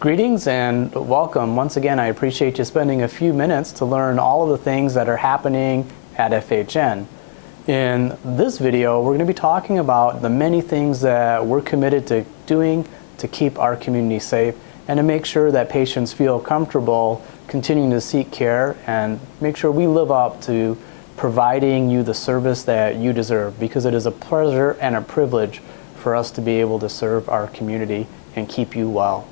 Greetings and welcome. Once again, I appreciate you spending a few minutes to learn all of the things that are happening at FHN. In this video, we're going to be talking about the many things that we're committed to doing to keep our community safe and to make sure that patients feel comfortable continuing to seek care and make sure we live up to providing you the service that you deserve, because it is a pleasure and a privilege for us to be able to serve our community and keep you well.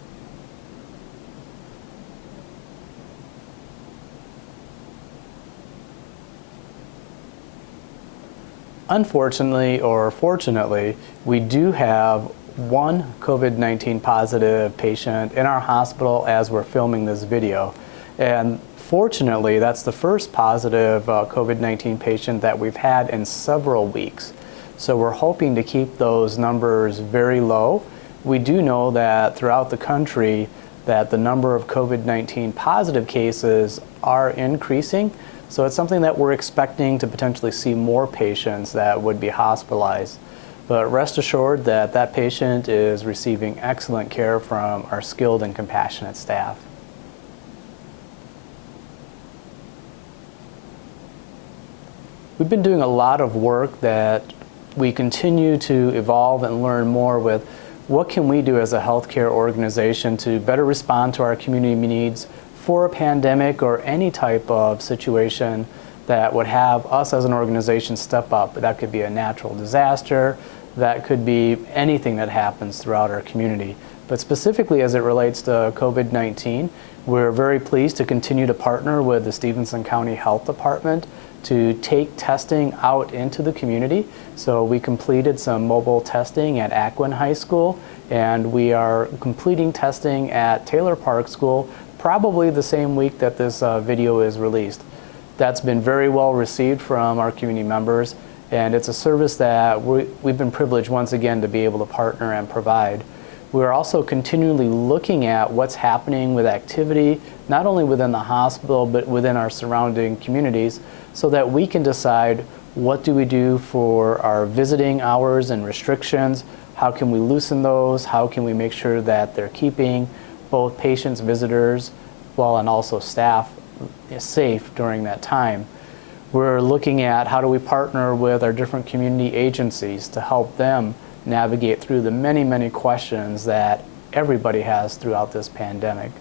Unfortunately or fortunately, we do have one COVID-19 positive patient in our hospital as we're filming this video. And fortunately, that's the first positive COVID-19 patient that we've had in several weeks. So we're hoping to keep those numbers very low. We do know that throughout the country that the number of COVID-19 positive cases are increasing. So it's something that we're expecting to potentially see more patients that would be hospitalized. But rest assured that that patient is receiving excellent care from our skilled and compassionate staff. We've been doing a lot of work that we continue to evolve and learn more with. What can we do as a healthcare organization to better respond to our community needs for a pandemic or any type of situation that would have us as an organization step up? That could be a natural disaster, that could be anything that happens throughout our community. But specifically as it relates to COVID-19, we're very pleased to continue to partner with the Stephenson County Health Department to take testing out into the community. So we completed some mobile testing at Aquin High School, and we are completing testing at Taylor Park School probably the same week that this video is released. That's been very well received from our community members, and it's a service that we've been privileged once again to be able to partner and provide. We're also continually looking at what's happening with activity, not only within the hospital, but within our surrounding communities, so that we can decide what do we do for our visiting hours and restrictions, how can we loosen those, how can we make sure that they're keeping both patients, visitors, and also staff safe during that time. We're looking at how do we partner with our different community agencies to help them navigate through the many, many questions that everybody has throughout this pandemic.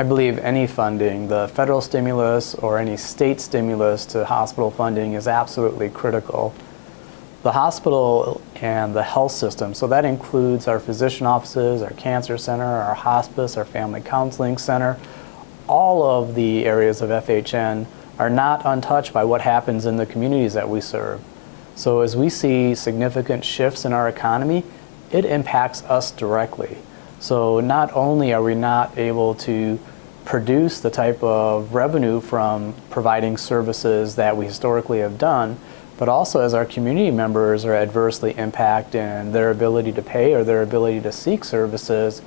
I believe any funding, the federal stimulus or any state stimulus to hospital funding, is absolutely critical. The hospital and the health system, so that includes our physician offices, our cancer center, our hospice, our family counseling center, all of the areas of FHN are not untouched by what happens in the communities that we serve. So as we see significant shifts in our economy, it impacts us directly. So not only are we not able to produce the type of revenue from providing services that we historically have done, but also as our community members are adversely impacted in their ability to pay or their ability to seek services,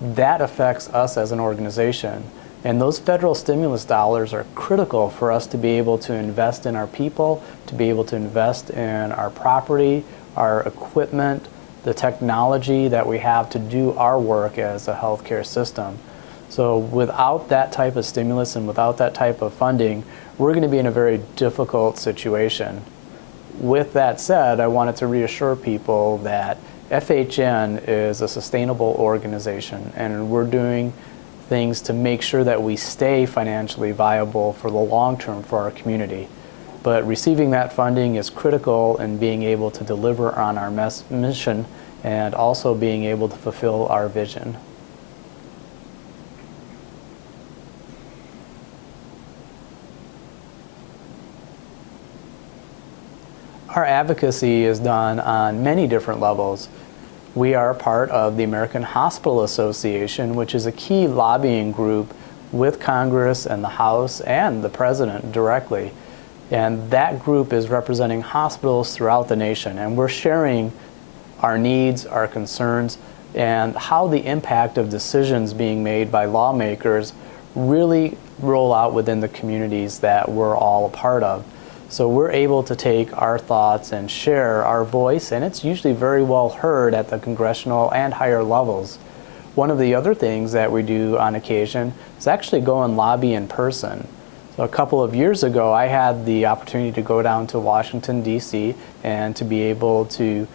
that affects us as an organization. And those federal stimulus dollars are critical for us to be able to invest in our people, to be able to invest in our property, our equipment, the technology that we have to do our work as a healthcare system. So without that type of stimulus and without that type of funding, we're going to be in a very difficult situation. With that said, I wanted to reassure people that FHN is a sustainable organization, and we're doing things to make sure that we stay financially viable for the long term for our community. But receiving that funding is critical in being able to deliver on our mission and also being able to fulfill our vision. Our advocacy is done on many different levels. We are part of the American Hospital Association, which is a key lobbying group with Congress and the House and the President directly. And that group is representing hospitals throughout the nation, and we're sharing our needs, our concerns, and how the impact of decisions being made by lawmakers really roll out within the communities that we're all a part of. So we're able to take our thoughts and share our voice, and it's usually very well heard at the congressional and higher levels. One of the other things that we do on occasion is actually go and lobby in person. So a couple of years ago, I had the opportunity to go down to Washington, D.C., and to be able to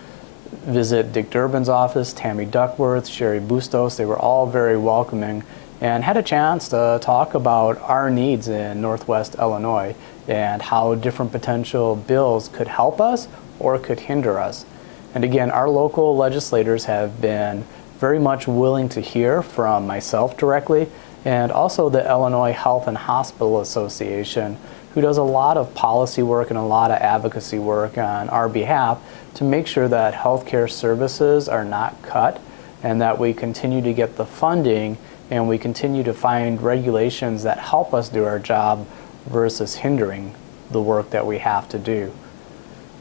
visit Dick Durbin's office, Tammy Duckworth, Sherry Bustos. They were all very welcoming, and had a chance to talk about our needs in Northwest Illinois and how different potential bills could help us or could hinder us. And again, our local legislators have been very much willing to hear from myself directly, and also the Illinois Health and Hospital Association, who does a lot of policy work and a lot of advocacy work on our behalf to make sure that healthcare services are not cut and that we continue to get the funding and we continue to find regulations that help us do our job versus hindering the work that we have to do.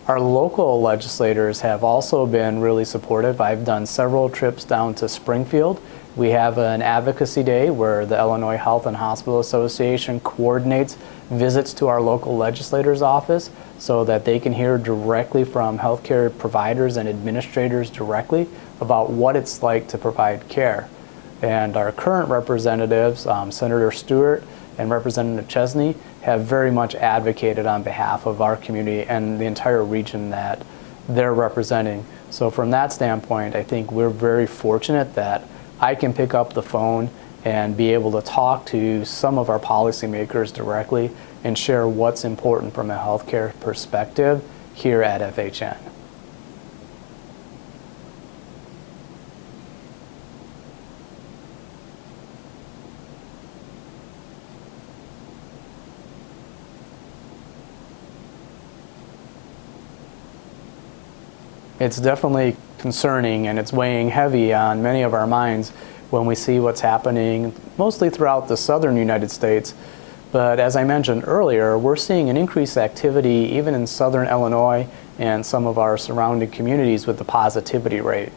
Our local legislators have also been really supportive. I've done several trips down to Springfield. We have an advocacy day where the Illinois Health and Hospital Association coordinates visits to our local legislators' office so that they can hear directly from healthcare providers and administrators directly about what it's like to provide care. And our current representatives, Senator Stewart and Representative Chesney, have very much advocated on behalf of our community and the entire region that they're representing. So from that standpoint, I think we're very fortunate that I can pick up the phone and be able to talk to some of our policymakers directly and share what's important from a healthcare perspective here at FHN. It's definitely concerning, and it's weighing heavy on many of our minds when we see what's happening mostly throughout the southern United States. But as I mentioned earlier, we're seeing an increased activity even in southern Illinois and some of our surrounding communities with the positivity rate.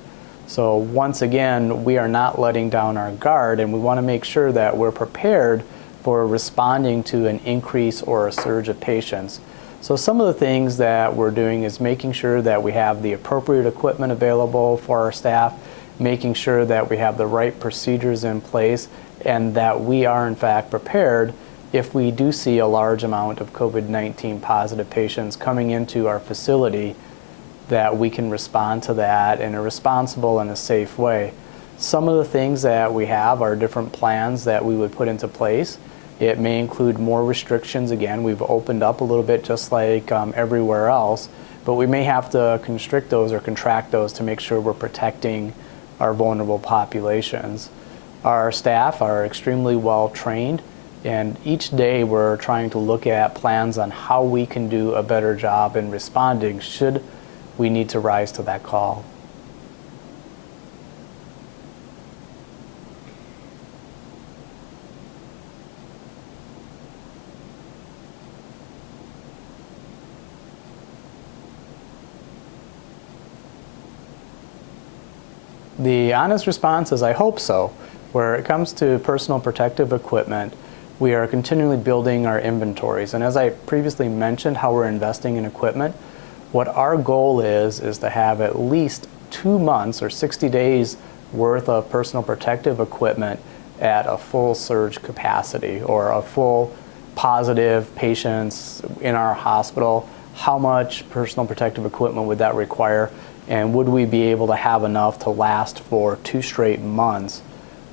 So once again, we are not letting down our guard, and we want to make sure that we're prepared for responding to an increase or a surge of patients. So some of the things that we're doing is making sure that we have the appropriate equipment available for our staff, making sure that we have the right procedures in place, and that we are in fact prepared if we do see a large amount of COVID-19 positive patients coming into our facility, that we can respond to that in a responsible and a safe way. Some of the things that we have are different plans that we would put into place. It may include more restrictions. Again, we've opened up a little bit just like everywhere else, but we may have to constrict those or contract those to make sure we're protecting our vulnerable populations. Our staff are extremely well trained, and each day we're trying to look at plans on how we can do a better job in responding should we need to rise to that call. The honest response is I hope so. Where it comes to personal protective equipment, we are continually building our inventories. And as I previously mentioned how we're investing in equipment, what our goal is to have at least 2 months or 60 days worth of personal protective equipment at a full surge capacity or a full positive patients in our hospital. How much personal protective equipment would that require? And would we be able to have enough to last for 2 straight months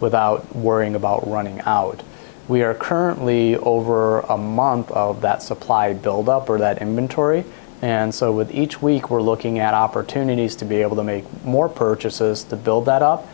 without worrying about running out? We are currently over a month of that supply buildup or that inventory. And so with each week, we're looking at opportunities to be able to make more purchases to build that up.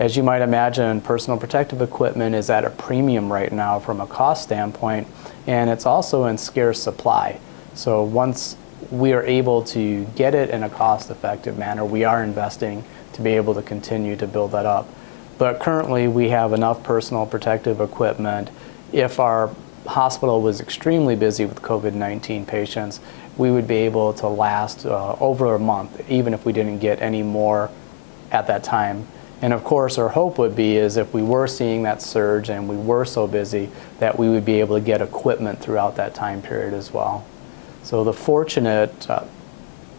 As you might imagine, personal protective equipment is at a premium right now from a cost standpoint, and it's also in scarce supply. So once we are able to get it in a cost-effective manner, we are investing to be able to continue to build that up. But currently, we have enough personal protective equipment. If our hospital was extremely busy with COVID-19 patients, we would be able to last over a month, even if we didn't get any more at that time. And of course, our hope would be is if we were seeing that surge and we were so busy, that we would be able to get equipment throughout that time period as well. So the fortunate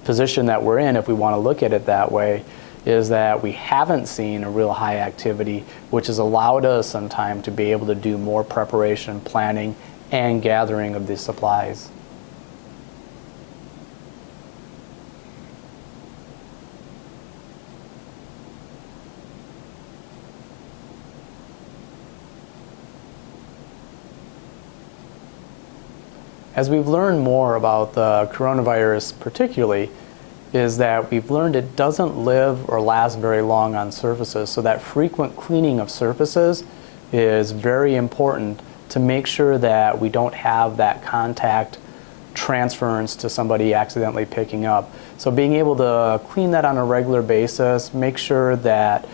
position that we're in, if we want to look at it that way, is that we haven't seen a real high activity, which has allowed us some time to be able to do more preparation, planning, and gathering of these supplies. As we've learned more about the coronavirus particularly, is that we've learned it doesn't live or last very long on surfaces. So that frequent cleaning of surfaces is very important to make sure that we don't have that contact transference to somebody accidentally picking up. So being able to clean that on a regular basis, make sure that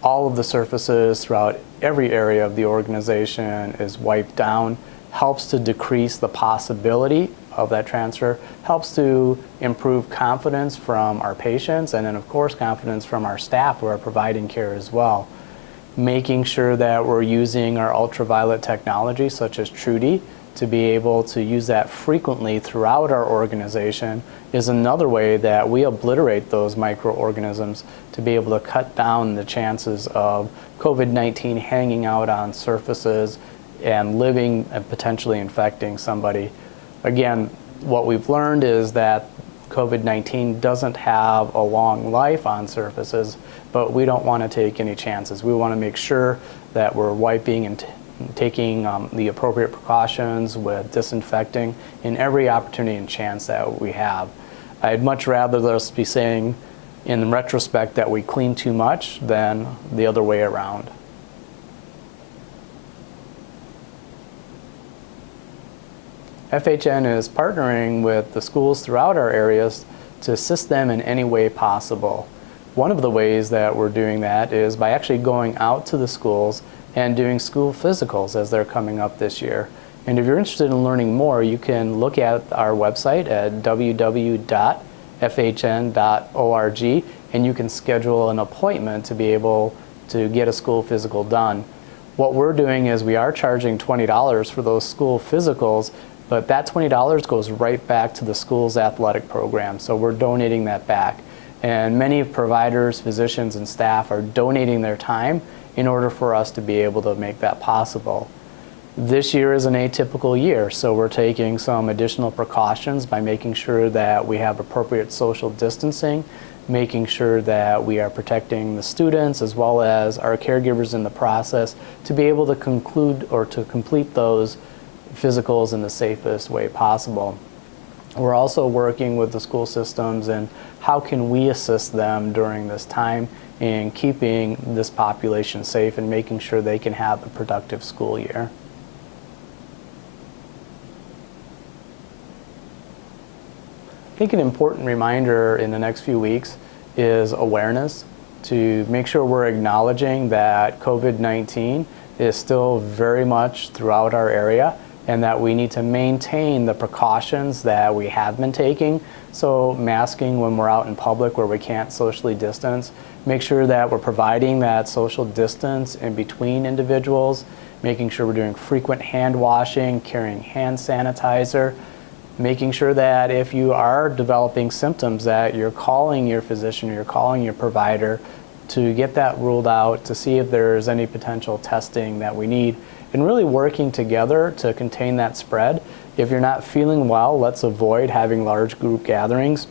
all of the surfaces throughout every area of the organization is wiped down, helps to decrease the possibility of that transfer, helps to improve confidence from our patients, and then of course confidence from our staff who are providing care as well. Making sure that we're using our ultraviolet technology such as Trudy to be able to use that frequently throughout our organization is another way that we obliterate those microorganisms to be able to cut down the chances of COVID-19 hanging out on surfaces and living and potentially infecting somebody. Again, what we've learned is that COVID-19 doesn't have a long life on surfaces, but we don't want to take any chances. We want to make sure that we're wiping and taking the appropriate precautions with disinfecting in every opportunity and chance that we have. I'd much rather us be saying in retrospect that we clean too much than the other way around. FHN is partnering with the schools throughout our areas to assist them in any way possible. One of the ways that we're doing that is by actually going out to the schools and doing school physicals as they're coming up this year. And if you're interested in learning more, you can look at our website at www.fhn.org, and you can schedule an appointment to be able to get a school physical done. What we're doing is we are charging $20 for those school physicals, but that $20 goes right back to the school's athletic program, so we're donating that back. And many providers, physicians, and staff are donating their time in order for us to be able to make that possible. This year is an atypical year, so we're taking some additional precautions by making sure that we have appropriate social distancing, making sure that we are protecting the students as well as our caregivers in the process to be able to conclude or to complete those physicals in the safest way possible. We're also working with the school systems and how can we assist them during this time in keeping this population safe and making sure they can have a productive school year. I think an important reminder in the next few weeks is awareness, to make sure we're acknowledging that COVID-19 is still very much throughout our area and that we need to maintain the precautions that we have been taking. So masking when we're out in public where we can't socially distance, make sure that we're providing that social distance in between individuals, making sure we're doing frequent hand washing, carrying hand sanitizer, making sure that if you are developing symptoms that you're calling your physician or you're calling your provider to get that ruled out, to see if there's any potential testing that we need, and really working together to contain that spread. If you're not feeling well, let's avoid having large group gatherings.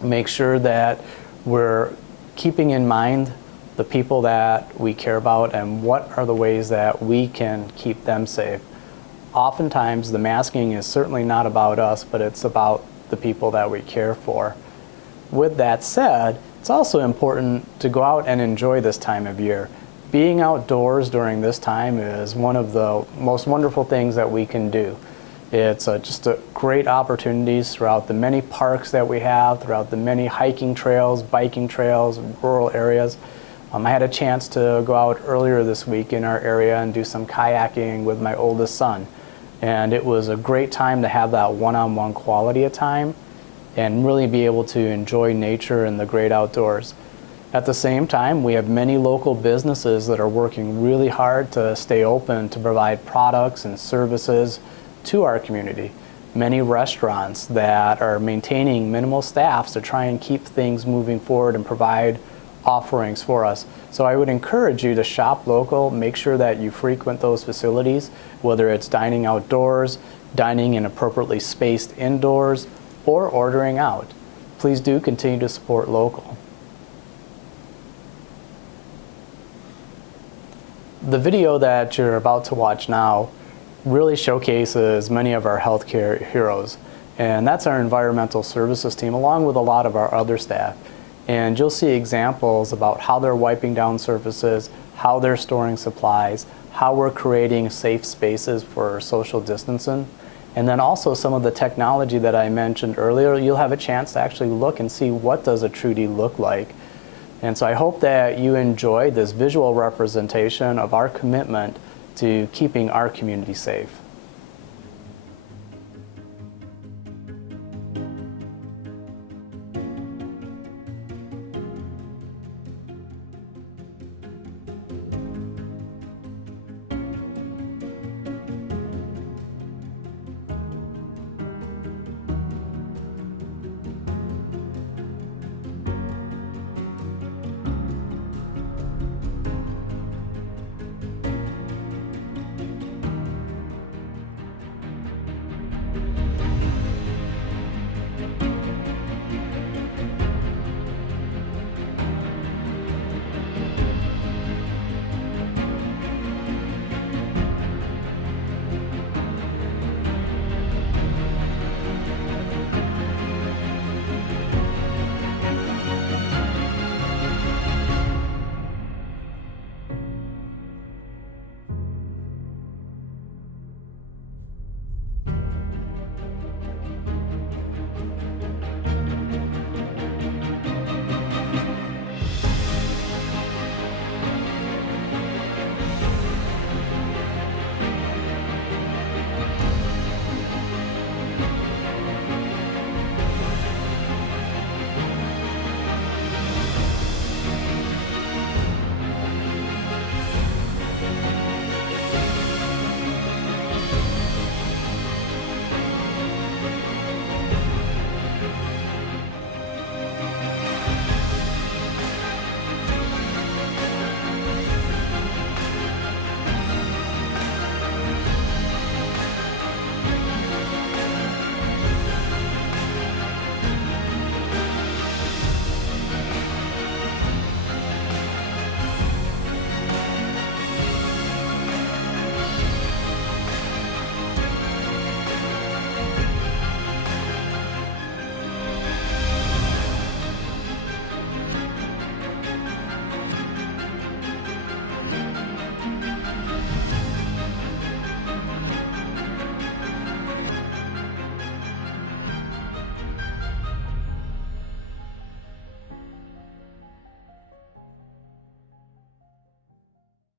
Make sure that we're keeping in mind the people that we care about and what are the ways that we can keep them safe. Oftentimes, the masking is certainly not about us, but it's about the people that we care for. With that said, it's also important to go out and enjoy this time of year. Being outdoors during this time is one of the most wonderful things that we can do. It's just a great opportunities throughout the many parks that we have, throughout the many hiking trails, biking trails, rural areas. I had a chance to go out earlier this week in our area and do some kayaking with my oldest son. And it was a great time to have that one-on-one quality of time and really be able to enjoy nature and the great outdoors. At the same time, we have many local businesses that are working really hard to stay open to provide products and services to our community. Many restaurants that are maintaining minimal staffs to try and keep things moving forward and provide offerings for us. So I would encourage you to shop local, make sure that you frequent those facilities, whether it's dining outdoors, dining in appropriately spaced indoors, or ordering out. Please do continue to support local. The video that you're about to watch now really showcases many of our healthcare heroes, and that's our environmental services team along with a lot of our other staff. And you'll see examples about how they're wiping down surfaces, how they're storing supplies, how we're creating safe spaces for social distancing, and then also some of the technology that I mentioned earlier. You'll have a chance to actually look and see what does a Trudy look like. And so I hope that you enjoy this visual representation of our commitment to keeping our community safe.